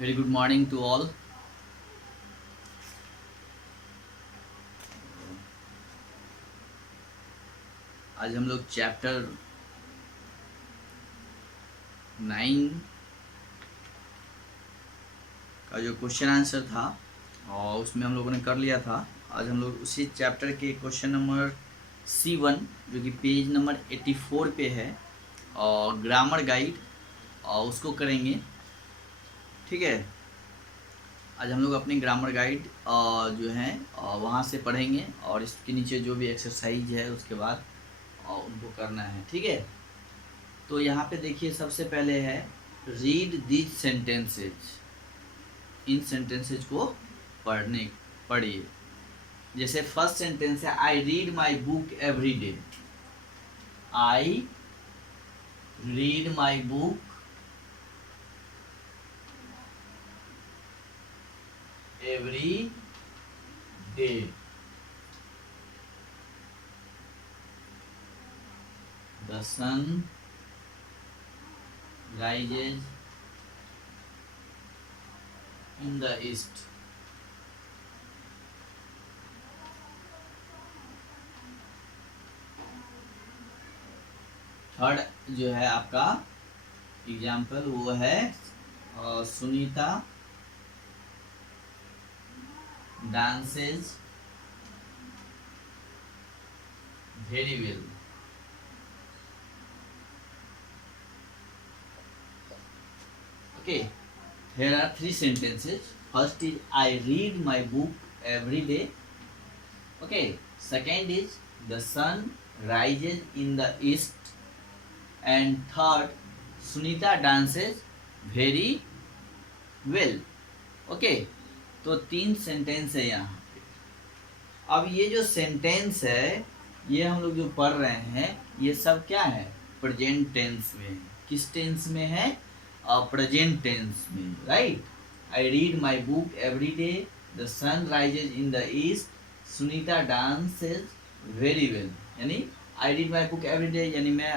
Very good morning to all. आज हम लोग चैप्टर 9 का जो क्वेश्चन आंसर था और उसमें हम लोगों ने कर लिया था। आज हम लोग उसी चैप्टर के क्वेश्चन नंबर C1 जो कि पेज नंबर 84 पे है और ग्रामर गाइड और उसको करेंगे। ठीक है, आज हम लोग अपनी ग्रामर गाइड जो है वहाँ से पढ़ेंगे और इसके नीचे जो भी एक्सरसाइज है उसके बाद उनको करना है। ठीक है, तो यहाँ पे देखिए सबसे पहले है रीड दीज सेंटेंसेज। इन सेंटेंसेज को पढ़िए। जैसे फर्स्ट सेंटेंस है I read my book every day. I read my book every day. The sun rises in the east। Third जो है आपका एग्जाम्पल वो है Sunita dances very well. Okay, here are three sentences. First is I read my book every day. Okay, second is the sun rises in the east, and third Sunita dances very well. Okay, तो तीन sentence है यहाँ पे। अब ये जो sentence है ये हम लोग जो पढ़ रहे हैं ये सब क्या है, प्रेजेंट टेंस में है। किस टेंस में है, प्रेजेंट टेंस में, right. I read my book every day, the sun rises in the east, Sunita dances very well. यानी I read my book every day यानी मैं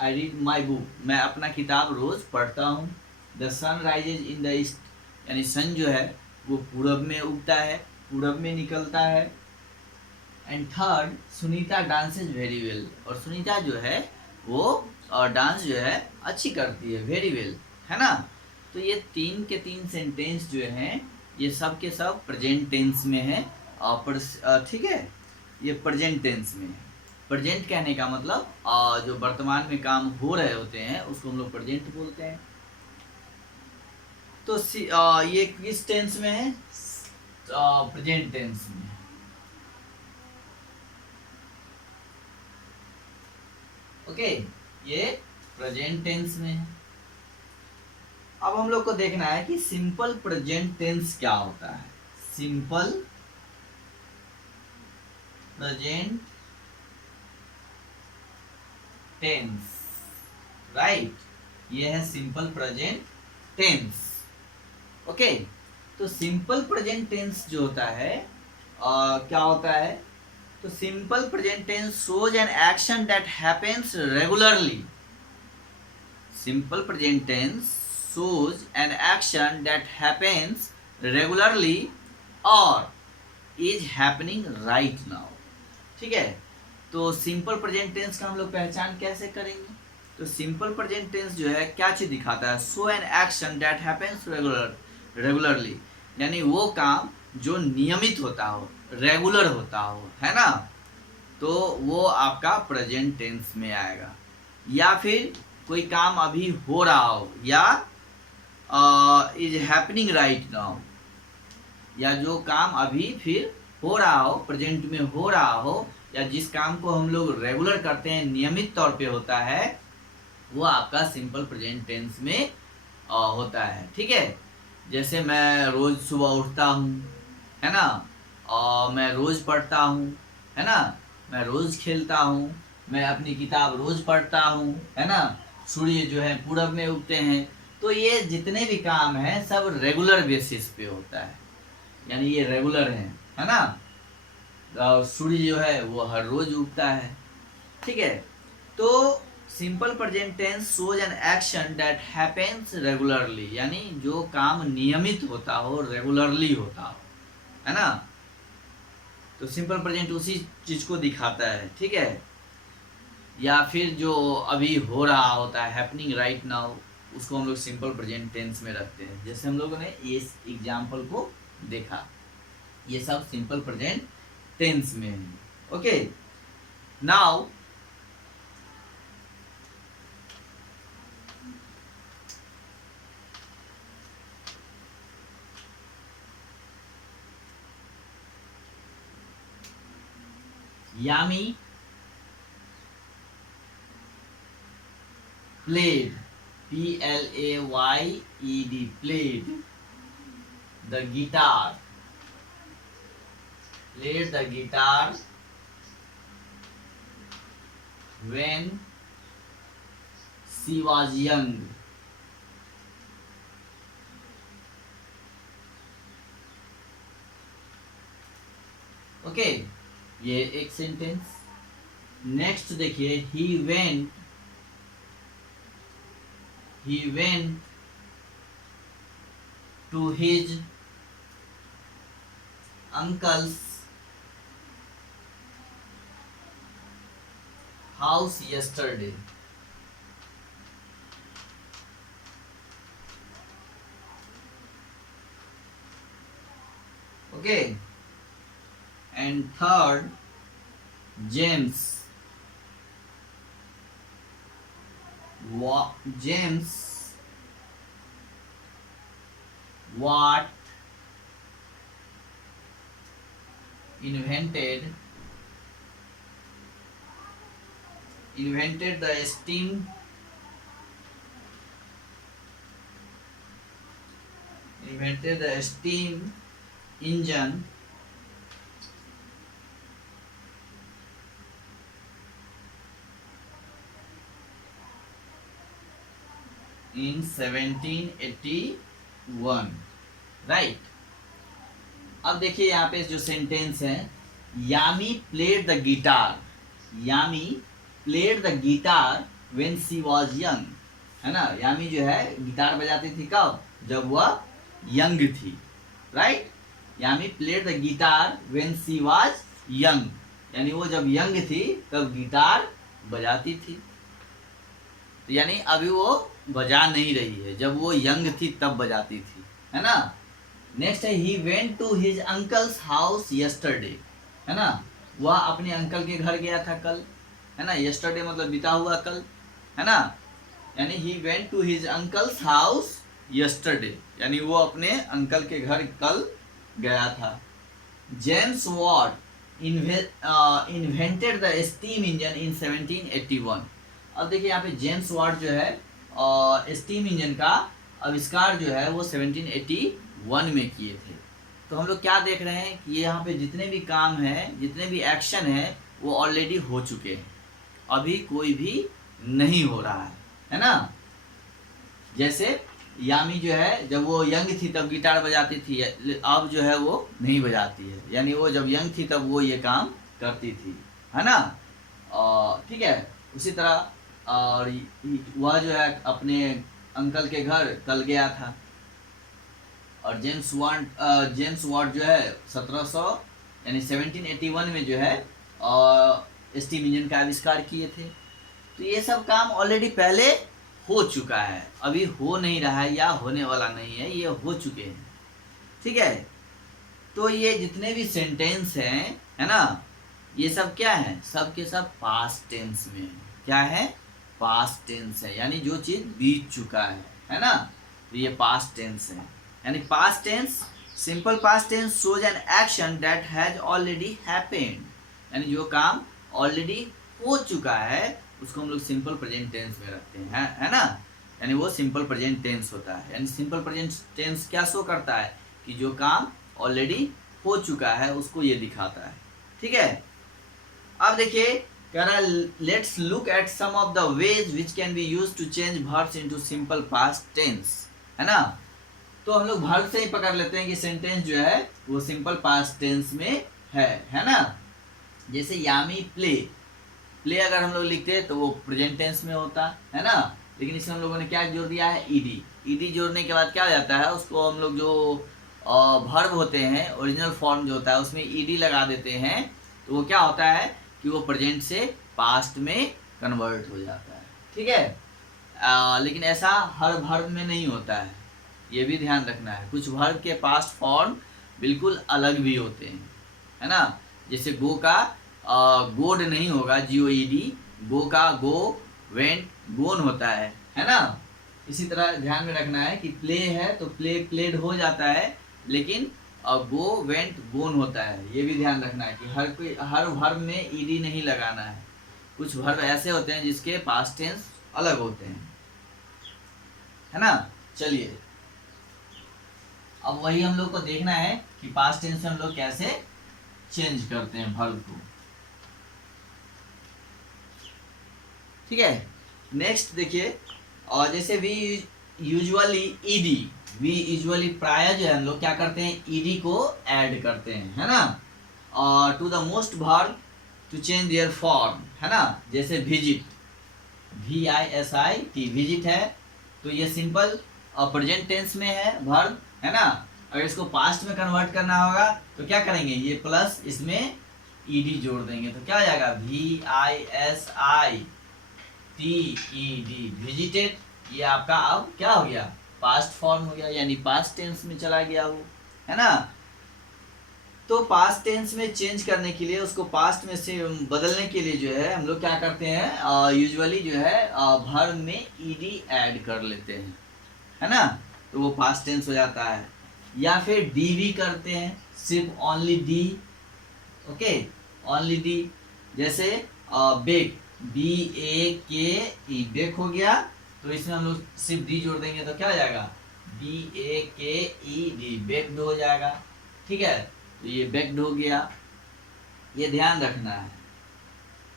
आई रीड माई बुक, मैं अपना किताब रोज पढ़ता हूँ। The sun rises in the east यानी सन जो है वो पूरब में उगता है, पूरब में निकलता है। And third Sunita dances very well, और सुनीता जो है वो डांस जो है अच्छी करती है, वेरी वेल, है ना। तो ये तीन के तीन सेंटेंस जो हैं ये सब के सब प्रेजेंट टेंस में है। ठीक है, ये प्रेजेंट टेंस में है। प्रेजेंट कहने का मतलब जो वर्तमान में काम हो रहे होते हैं उसको हम लोग प्रेजेंट बोलते हैं। तो ये किस टेंस में है, प्रेजेंट टेंस में। ओके, ये प्रेजेंट टेंस में है। अब हम लोग को देखना है कि सिंपल प्रेजेंट टेंस क्या होता है। सिंपल प्रेजेंट टेंस, राइट, ये है सिंपल प्रेजेंट टेंस। ओके, तो सिंपल प्रेजेंट टेंस जो होता है क्या होता है, तो simple present tense shows an action that happens regularly। Simple present tense shows an action that happens regularly or is happening right now। ठीक है, तो सिंपल प्रेजेंट टेंस का हम लोग पहचान कैसे करेंगे। तो सिंपल प्रेजेंट टेंस जो है क्या चीज दिखाता है, show N action that happens regularly, यानी वो काम जो नियमित होता हो, रेगुलर होता हो, है ना, तो वो आपका प्रेजेंट टेंस में आएगा। या फिर कोई काम अभी हो रहा हो, या इज हैपनिंग राइट नाउ, या जो काम अभी फिर हो रहा हो, प्रेजेंट में हो रहा हो, या जिस काम को हम लोग रेगुलर करते हैं, नियमित तौर पे होता है, वो आपका सिंपल प्रेजेंट टेंस में होता है। ठीक है, जैसे मैं रोज सुबह उठता हूँ, है ना, और मैं रोज पढ़ता हूँ, है ना, मैं रोज खेलता हूँ, मैं अपनी किताब रोज पढ़ता हूँ, है ना, सूर्य जो है पूरब में उगते हैं। तो ये जितने भी काम हैं सब रेगुलर बेसिस पे होता है, यानी ये रेगुलर है ना। सूर्य जो है वो हर रोज उगता है। ठीक है, तो simple present tense shows an action that happens regularly, यानी जो काम नियमित होता हो, रेगुलरली होता हो, है ना। तो सिंपल प्रेजेंट उसी चीज को दिखाता है, ठीक है। या फिर जो अभी हो रहा होता है, हैपनिंग राइट नाउ, उसको हम लोग सिंपल प्रेजेंट टेंस में रखते हैं। जैसे हम लोगों ने इस एग्जाम्पल को देखा, ये सब सिंपल प्रेजेंट टेंस में है। Okay, now Yami played, P-L-A-Y-E-D, played the guitar, played the guitar when she was young. Okay, ये एक सेंटेंस। नेक्स्ट देखिए, he went to his uncle's house yesterday. Okay, and third, James what invented the steam engine in 1781, right. अब देखिए यहाँ पे जो sentence है, Yami played the guitar, Yami played the guitar when she was young, है ना। यामी जो है गिटार बजाती थी कब? जब वह यंग थी, right. Yami played the guitar when she was young, यानी वो जब यंग थी तब गिटार बजाती थी। तो यानी अभी वो बजा नहीं रही है, जब वो यंग थी तब बजाती थी, है ना। नेक्स्ट है, he went to his uncle's house yesterday, है ना। वह अपने अंकल के घर गया था कल, है ना। यस्टरडे मतलब बीता हुआ कल, है ना। यानी he went to his uncle's house yesterday, यानी वो अपने अंकल के घर कल गया था। James Watt invented the steam engine in 1781। अब देखिए यहाँ पे जेम्स वॉट जो है स्टीम इंजन का आविष्कार जो है वो 1781 में किए थे। तो हम लोग क्या देख रहे हैं कि यहाँ पे जितने भी काम हैं, जितने भी एक्शन हैं, वो ऑलरेडी हो चुके हैं, अभी कोई भी नहीं हो रहा है ना। जैसे यामी जो है जब वो यंग थी तब गिटार बजाती थी, अब जो है वो नहीं बजाती है, यानी वो जब यंग थी तब वो ये काम करती थी, है ना। ठीक है, उसी तरह और वह जो है अपने अंकल के घर कल गया था। और जेम्स वॉट जो है 1700 यानी 1781 में जो है स्टीम इंजन का आविष्कार किए थे। तो ये सब काम ऑलरेडी पहले हो चुका है, अभी हो नहीं रहा है या होने वाला नहीं है, ये हो चुके हैं, ठीक है। तो ये जितने भी सेंटेंस हैं, है ना, ये सब क्या है? सब के सब पास्ट टेंस में है। क्या है? पास्ट टेंस है, यानी जो चीज बीत चुका है ना। तो ये पास्ट टेंस है, यानी past tense, simple past tense shows an action that has already happened, यानी जो काम ऑलरेडी हो चुका है उसको हम लोग सिंपल प्रेजेंट टेंस में रखते हैं, है ना। यानी वो सिंपल प्रेजेंट टेंस होता है। यानी सिंपल प्रेजेंट टेंस क्या शो करता है कि जो काम ऑलरेडी हो चुका है उसको ये दिखाता है, ठीक है। अब देखिए, कह रहा है let's look at some of the ways which can be use to change verbs into simple past tense, है ना। तो हम लोग वर्ब से ही पकड़ लेते हैं कि सेंटेंस जो है वो सिंपल पास्ट टेंस में है ना। जैसे यामी प्ले, प्ले अगर हम लोग लिखते हैं तो वो प्रेजेंट टेंस में होता है ना, लेकिन इसमें हम लोगों ने क्या जोड़ दिया है, ईडी। ईडी जोड़ने के बाद क्या हो जाता है, उसको हम लोग जो वर्ब होते हैं ओरिजिनल फॉर्म जो होता है उसमें ईडी लगा देते हैं, तो वो क्या होता है कि वो प्रेजेंट से पास्ट में कन्वर्ट हो जाता है। ठीक है, लेकिन ऐसा हर वर्ब में नहीं होता है, ये भी ध्यान रखना है। कुछ वर्ब के पास्ट फॉर्म बिल्कुल अलग भी होते हैं, है ना। जैसे गो का गोड नहीं होगा, GOED, गो का गो, वेंट गोन होता है ना। इसी तरह ध्यान में रखना है कि प्ले है तो प्ले प्लेड हो जाता है, लेकिन गो वेंट गोन होता है। ये भी ध्यान रखना है कि हर वर्ब में ईडी नहीं लगाना है। कुछ वर्ब ऐसे होते हैं जिसके पास्ट टेंस अलग होते हैं, है ना। चलिए अब वही हम लोग को देखना है कि पास्ट टेंस में हम लोग कैसे चेंज करते हैं वर्ब को। ठीक है, नेक्स्ट देखिए, और जैसे वी यूजुअली प्राय जो है हम लोग क्या करते हैं, ईडी को ऐड करते हैं, है ना, और to the most verb to change their form, है ना। जैसे विजिट, VISIT, विजिट है तो ये सिंपल प्रेजेंट टेंस में है वर्ब, है ना। अगर इसको पास्ट में कन्वर्ट करना होगा तो क्या करेंगे, ये प्लस इसमें ईडी जोड़ देंगे तो क्या हो जाएगा, VISITED, विजिटेड। ये आपका अब क्या हो गया, पास्ट फॉर्म हो गया, यानी पास्ट टेंस में चला गया वो, है ना। तो पास्ट टेंस में चेंज करने के लिए, उसको पास्ट में से बदलने के लिए जो है हम लोग क्या करते हैं, यूजुअली जो है वर्ब में ईडी ऐड कर लेते हैं, है ना, तो वो पास्ट टेंस हो जाता है। या फिर डी भी करते हैं, सिर्फ only D, okay, only D. जैसे बेक, BAKE, बेक हो गया तो इसमें हम लोग सिर्फ डी जोड़ देंगे तो क्या हो जाएगा, BAKED, बेक्ड हो जाएगा। ठीक है, तो ये बेक्ड हो गया, ये ध्यान रखना है।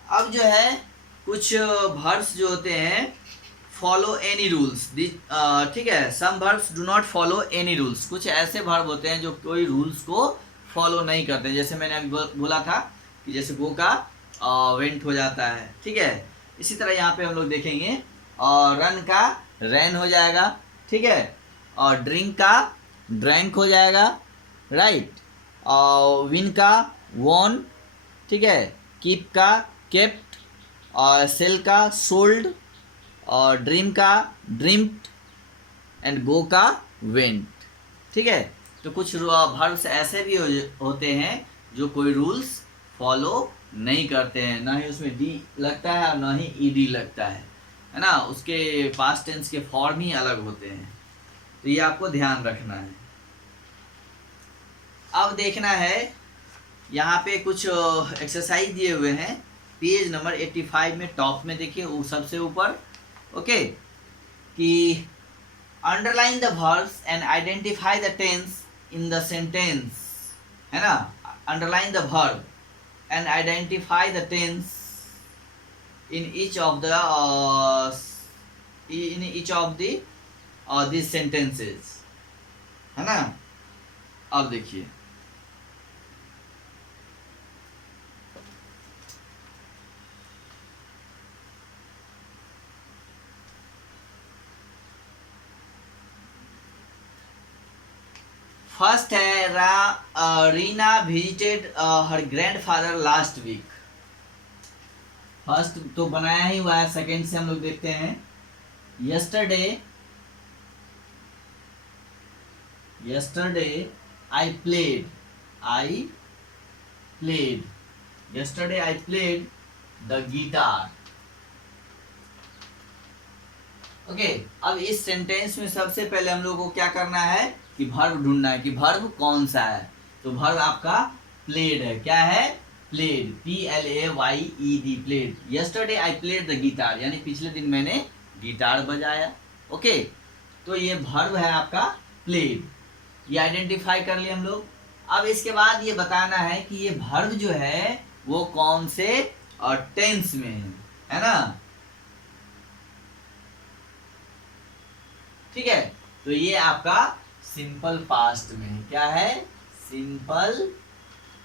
अब जो है कुछ वर्ब्स जो होते हैं फॉलो एनी रूल्स, ठीक है, some verbs do not follow any rules. कुछ ऐसे वर्ब होते हैं जो कोई रूल्स को फॉलो नहीं करते, जैसे मैंने अभी बोला था कि जैसे गो का वेंट हो जाता है। ठीक है, इसी तरह यहाँ पे हम लोग देखेंगे, और रन का रैन हो जाएगा, ठीक है, और ड्रिंक का ड्रैंक हो जाएगा, राइट, और विन का वॉन, ठीक है, कीप का केप्ट, और सेल का सोल्ड, और ड्रीम का ड्रीम्ड, एंड गो का वेंट। ठीक है, तो कुछ वर्ब्स ऐसे भी होते हैं जो कोई रूल्स फॉलो नहीं करते हैं, ना ही उसमें डी लगता है और ना ही ईडी लगता है ना, उसके पास्ट टेंस के फॉर्म ही अलग होते हैं, तो ये आपको ध्यान रखना है। अब देखना है यहाँ पे कुछ एक्सरसाइज दिए हुए हैं, पेज नंबर 85 में टॉप में देखिए, वो सबसे ऊपर, ओके, कि underline the verbs and identify the tense in the sentence, है ना। Underline the verb and identify the tense in each of the these sentences, है ना। अब देखिए, फर्स्ट है रीना विजिटेड हर ग्रैंडफादर लास्ट वीक। फर्स्ट तो बनाया ही हुआ है, सेकंड से हम लोग देखते हैं, yesterday I played, yesterday I played the guitar. Okay, अब इस सेंटेंस में सबसे पहले हम लोग को क्या करना है कि वर्ब ढूंढना है कि वर्ब कौन सा है। तो वर्ब आपका प्लेड है, क्या है, played, PLAYED, played. Yesterday I played the guitar, यानी पिछले दिन मैंने गिटार बजाया। ओके, तो ये वर्ब है आपका प्लेड, ये आइडेंटिफाई कर लिए हम लोग। अब इसके बाद ये बताना है कि ये वर्ब जो है वो कौन से टेंस में है ना। ठीक है, तो ये आपका सिंपल पास्ट में है, क्या है, सिंपल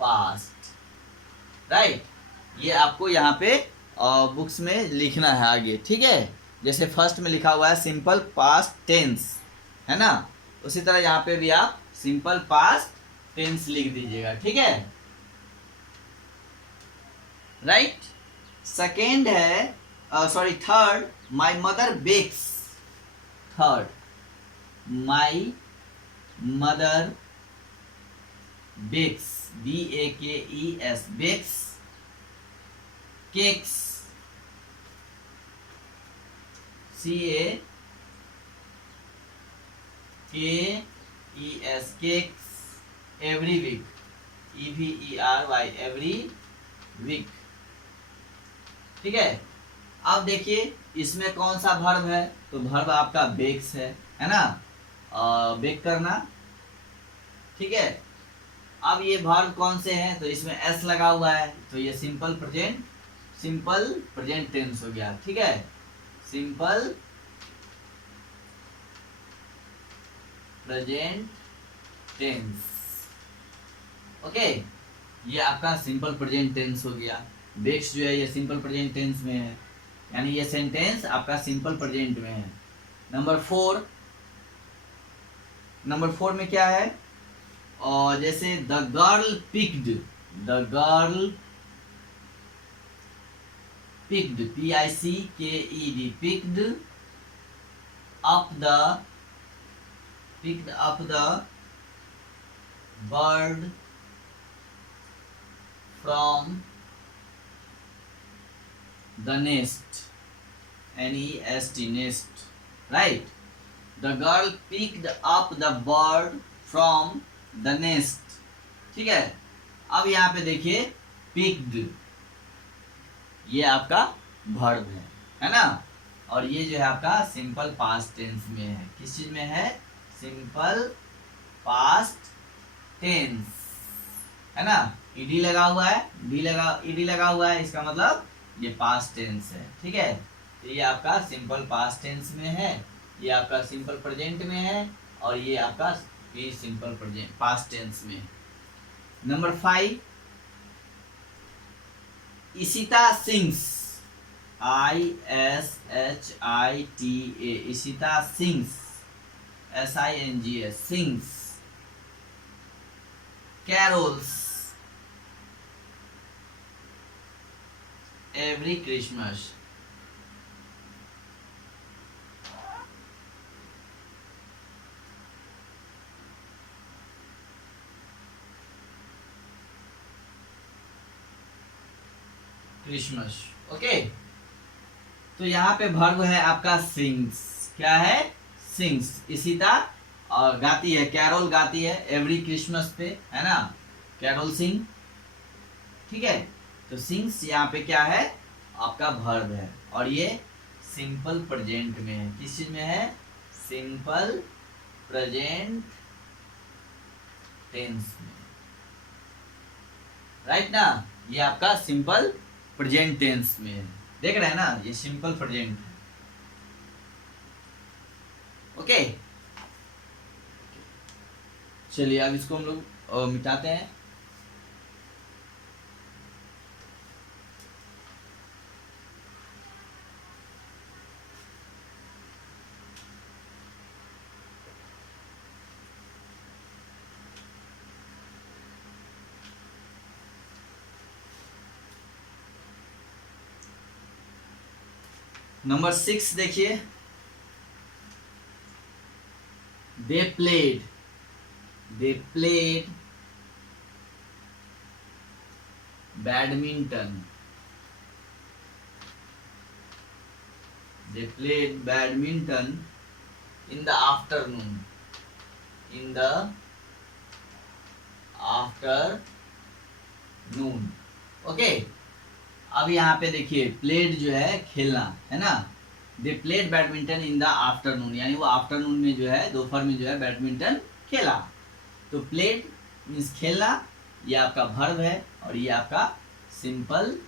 पास्ट, राइट। ये आपको यहाँ पे बुक्स में लिखना है आगे, ठीक है। जैसे फर्स्ट में लिखा हुआ है सिंपल पास्ट टेंस, है ना, उसी तरह यहाँ पे भी आप सिंपल पास्ट टेंस लिख दीजिएगा, ठीक है, राइट। सेकेंड है, sorry third, my mother bakes. Third, my mother bakes, BAKES, bakes cakes, CAKES, cakes, every week, EVERY, every week, ठीक है। अब देखिए इसमें कौन सा वर्ब है, तो वर्ब आपका बेक्स है ना, बेक करना, ठीक है। अब ये वर्ब कौन से हैं, तो इसमें एस लगा हुआ है, तो ये सिंपल प्रेजेंट टेंस हो गया, ठीक है, सिंपल प्रेजेंट टेंस, ओके। ये आपका सिंपल प्रेजेंट टेंस हो गया। बेक्स जो है ये सिंपल प्रेजेंट टेंस में है, यानी ये सेंटेंस आपका सिंपल प्रेजेंट में है। नंबर फोर में क्या है, और जैसे the girl picked, PICKED, picked up the bird from the nest, NEST, nest, right. The girl picked up the bird from the nest, ठीक है। अब यहाँ पे देखिए पिक्ड, ये आपका वर्ब है ना, और ये जो है आपका सिंपल पास्ट टेंस में है। किस चीज में है, सिंपल पास्ट टेंस, है ना, ईडी लगा हुआ है, ईडी लगा हुआ है, इसका मतलब ये पास्ट टेंस है, ठीक है। तो ये आपका सिंपल पास्ट टेंस में है, ये आपका सिंपल प्रेजेंट में है, और ये आपका ये सिंपल प्रेजेंट पास्ट टेंस में। Number 5, Ishita sings, ISHITA, Ishita sings, SINGS, sings, carols, every Christmas, Christmas, okay. तो यहाँ पे वर्ब है आपका सिंग्स, क्या है, सिंग्स, इशिता और गाती है, कैरोल गाती है एवरी क्रिसमस पे, है ना, कैरोल सिंग, ठीक है। तो सिंग्स यहाँ पे क्या है, आपका वर्ब है, और ये सिंपल प्रेजेंट में है। किस चीज में है, सिंपल प्रेजेंट टेंस में, राइट ना, ये आपका सिंपल प्रेजेंट टेंस में है, देख रहे हैं ना, ये सिंपल प्रेजेंट है, ओके। चलिए अब इसको हम लोग मिटाते हैं। नंबर 6 देखिए, they played badminton, they played badminton in the afternoon, okay. अब यहाँ पे देखिए प्लेड जो है खेलना, है ना, they played badminton in the afternoon, यानी वो आफ्टरनून में जो है, दोपहर में जो है बैडमिंटन खेला। तो प्लेड मीन्स खेलना, ये आपका वर्ब है, और ये आपका सिंपल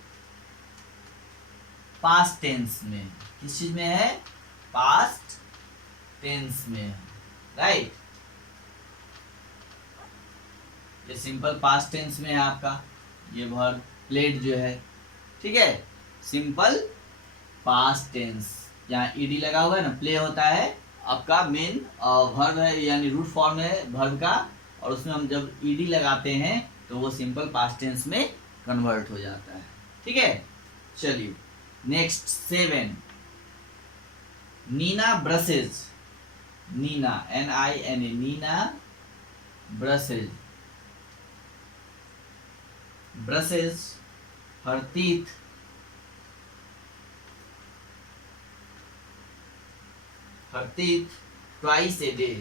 पास्ट टेंस में, किस चीज में है, पास्ट टेंस में, राइट। ये सिंपल पास्ट टेंस में है आपका ये वर्ब प्लेड जो है, ठीक है। Simple past tense. यहाँ ईडी लगा हुआ है ना, प्ले होता है आपका मेन वर्ब है, यानी रूट फॉर्म है वर्ब का, और उसमें हम जब ईडी लगाते हैं तो वो सिंपल पास्ट टेंस में कन्वर्ट हो जाता है। ठीक है, चलिए next 7, Nina brushes, Nina NINA, Nina brushes, brushes her teeth twice a day,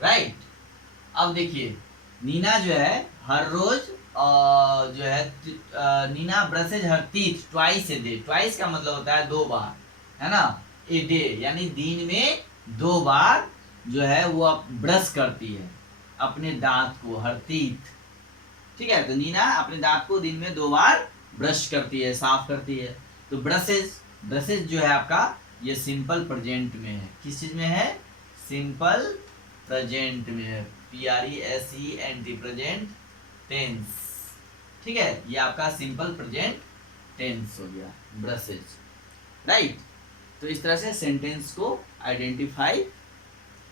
right. अब देखिए नीना जो है हर रोज जो है Nina brushes her teeth twice a day, twice का मतलब होता है 2 बार, है ना, ए डे यानी दिन में 2 बार जो है वो ब्रश करती है अपने दांत को, हर टीथ। ठीक है, तो नीना अपने दांत को दिन में 2 बार ब्रश करती है, साफ करती है। तो ब्रशेज, ब्रशेज जो है आपका ये सिंपल प्रेजेंट में है। किस चीज में है? सिंपल प्रेजेंट में है, PRESENT, प्रेजेंट टेंस। ठीक है, ये आपका सिंपल प्रेजेंट टेंस हो गया ब्रशेज, राइट। तो इस तरह से सेंटेंस को आइडेंटिफाई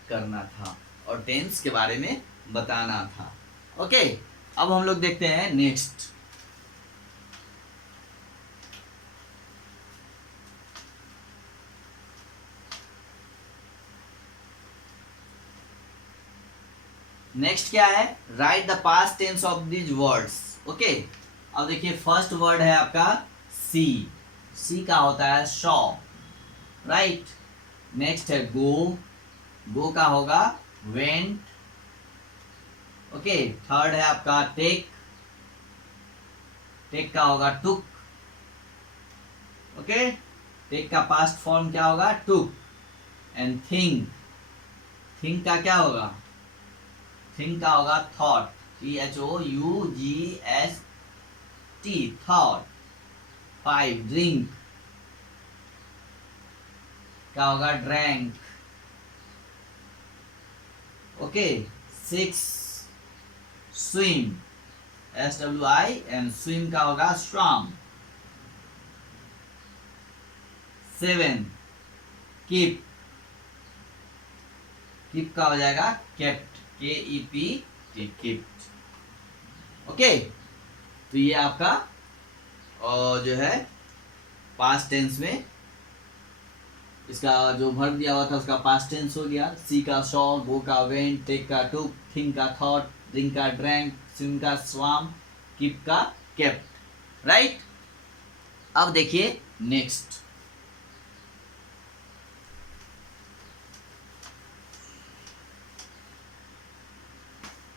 करना था और टेंस के बारे में बताना था। ओके, अब हम लोग देखते हैं नेक्स्ट। नेक्स्ट क्या है? Right the past tense of these words. Okay, अब देखिए फर्स्ट वर्ड है आपका सी, सी का होता है शॉ, राइट। नेक्स्ट है गो, गो का होगा वेंट। ओके, थर्ड है आपका टेक, टेक का होगा टुक। ओके, टेक का पास्ट फॉर्म क्या होगा? टुक। एंड थिंक, थिंक का क्या होगा? थिंक का होगा थॉट, THOUGHT, थॉट। 5 ड्रिंक का होगा drank. Okay, 6 swim, SWIM, swim का होगा स्वम। 7 कीप, कीप का हो जाएगा केप्ट, KEPT, कीप्ट। ओके, तो ये आपका जो है पास्ट टेंस में इसका जो वर्ब दिया हुआ था उसका पास्ट टेंस हो गया। सी का शॉ, गो का वेंट, टेक का टुक, थिंक का थॉट, ड्रिंक का ड्रैंक, स्विम का स्वाम, कीप का केप्ट, राइट। अब देखिए नेक्स्ट।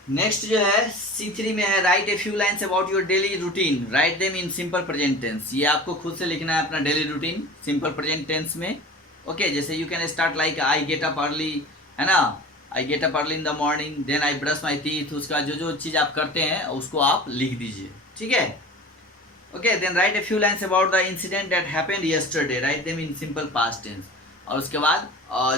नेक्स्ट जो है C3 में है write a few lines about your daily routine, write them in simple present tense. ये आपको खुद से लिखना है अपना daily routine simple present tense में। ओके, जैसे you can start like I get up early, है ना, I get up early in the morning, then I brush my teeth. उसका जो जो चीज़ आप करते हैं उसको आप लिख दीजिए, ठीक है। Okay, then write a few lines about the incident that happened yesterday, write them in simple past tense. और उसके बाद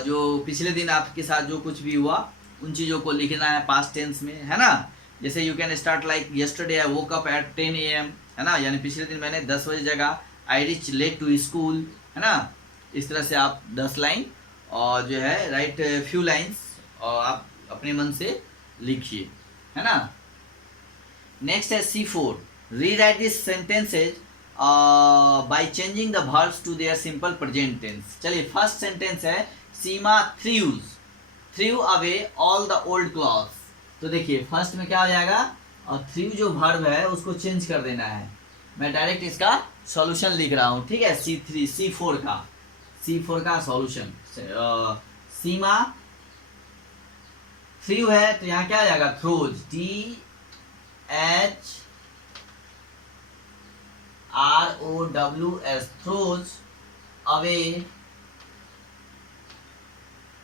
जो पिछले दिन आपके साथ जो कुछ भी हुआ उन चीज़ों को लिखना है पास्ट टेंस में, है ना। जैसे you can start like yesterday I woke up at 10 AM, है ना, यानी पिछले दिन मैंने 10 बजे जगह। I reach late to school, है ना। इस तरह से आप 10 लाइन और जो है राइट फ्यू लाइन्स और आप अपने मन से लिखिए, है ना। नेक्स्ट है C4, rewrite this sentences by changing the verbs to their simple present tense. चलिए फर्स्ट सेंटेंस है Seema threw away all the old clothes। तो देखिए फर्स्ट में क्या हो जाएगा, और थ्रू जो वर्ब है उसको चेंज कर देना है। मैं डायरेक्ट इसका सॉल्यूशन लिख रहा हूँ, ठीक है। C4 का सॉल्यूशन। सीमा थ्रू है तो यहाँ क्या हो जाएगा? Throws, THROWS, throws away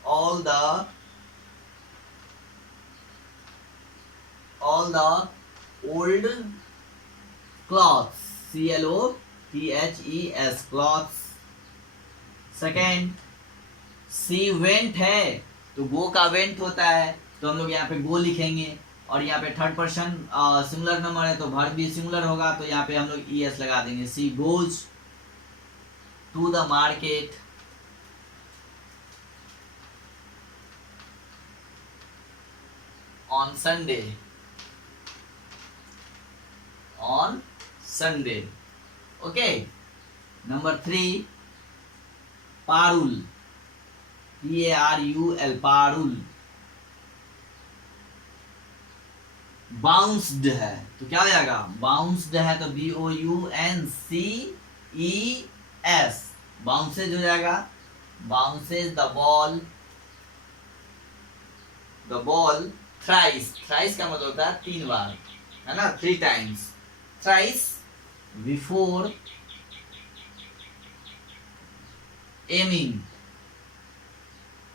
all the old cloths, CLOTHES, cloths। Second, she went है तो गो का वेंट होता है तो हम लोग यहाँ पे गो लिखेंगे, और यहाँ पे थर्ड पर्सन सिंगुलर नंबर है तो वर्ब भी सिंगुलर होगा, तो यहाँ पे हम लोग ES लगा देंगे। She goes to the market on Sunday, on Sunday. Okay, number 3 Parul, PARUL, Parul bounced है तो क्या हो जाएगा, बाउंस्ड है तो BOUNCES, बाउंसेज हो जाएगा। Bounces the ball thrice, thrice का मतलब होता है 3 बार, है ना, 3 times. Thrice before aiming,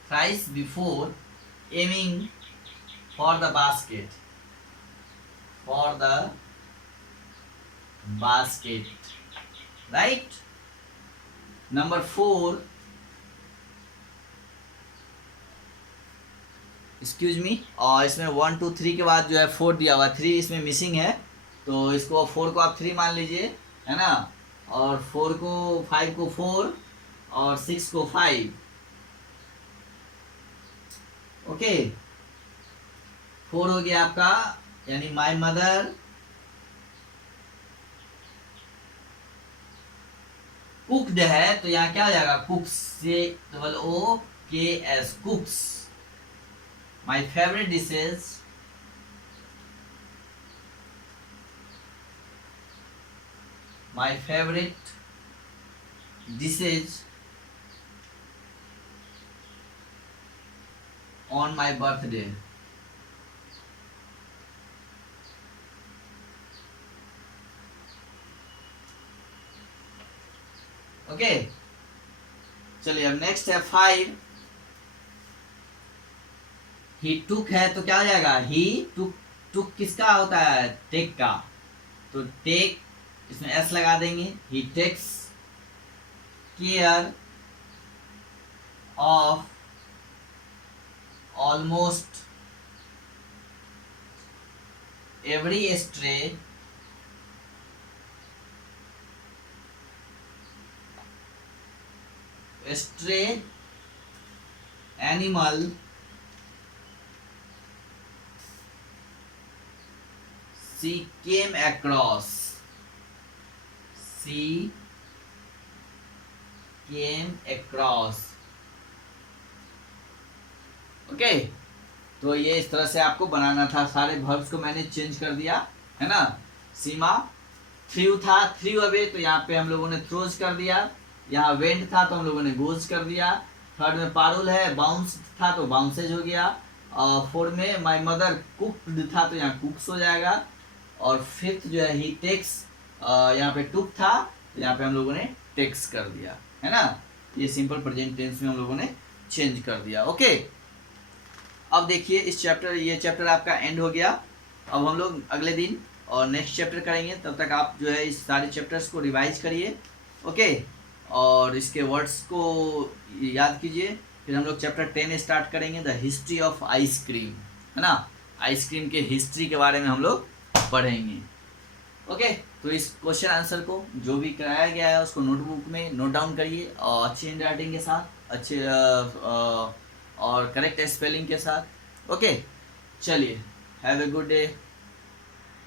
thrice before aiming for the basket, for the basket, right? Number 4, excuse me, और इसमें 1 2 3 के बाद जो है 4 दिया हुआ है, 3 इसमें मिसिंग है, तो इसको 4 को आप 3 मान लीजिए, है ना, और 4 को 5 को 4 और 6 को 5। ओके, 4 हो गया आपका, यानी माय मदर कुक्ड है तो यहाँ क्या हो जाएगा, कुक्स से OKS, कुक्स। My favourite dishes, my favourite dishes on my birthday। Okay, चलिए अब नेक्स्ट है 5। ही टुक है तो क्या हो जाएगा, ही टुक, टुक किसका होता है, टेक का, तो टेक इसमें S लगा देंगे। He takes care of almost every stray animal she came across, she came across। Okay, तो ये इस तरह से आपको बनाना था। सारे वर्ब्स को मैंने चेंज कर दिया, है ना। सीमा थ्रू था, थ्रू अवे, तो यहाँ पे हम लोगों ने थ्रोज कर दिया। यहाँ वेंट था तो हम लोगों ने गोज कर दिया। थर्ड में पारुल है, बाउंस था तो बाउंसेज हो गया। और फोर्थ में माय मदर कुक्ड था तो यहाँ कुक्स हो जाएगा। और फिफ्थ जो है ही टेक्स, यहाँ पे टुक था तो यहाँ पे हम लोगों ने टेक्स कर दिया, है ना। ये सिंपल प्रेजेंट टेंस में हम लोगों ने चेंज कर दिया। ओके, अब देखिए इस चैप्टर, ये चैप्टर आपका एंड हो गया। अब हम लोग अगले दिन और नेक्स्ट चैप्टर करेंगे, तब तक आप जो है इस सारे चैप्टर्स को रिवाइज करिए। ओके, और इसके वर्ड्स को याद कीजिए। फिर हम लोग चैप्टर 10 स्टार्ट करेंगे, द हिस्ट्री ऑफ आइसक्रीम, है ना। आइसक्रीम के हिस्ट्री के बारे में हम लोग पढ़ेंगे। ओके, तो इस क्वेश्चन आंसर को जो भी कराया गया है उसको नोटबुक में नोट डाउन करिए, और अच्छी हैंडराइटिंग के साथ, अच्छे और करेक्ट स्पेलिंग के साथ। ओके, चलिए, हैव ए गुड डे।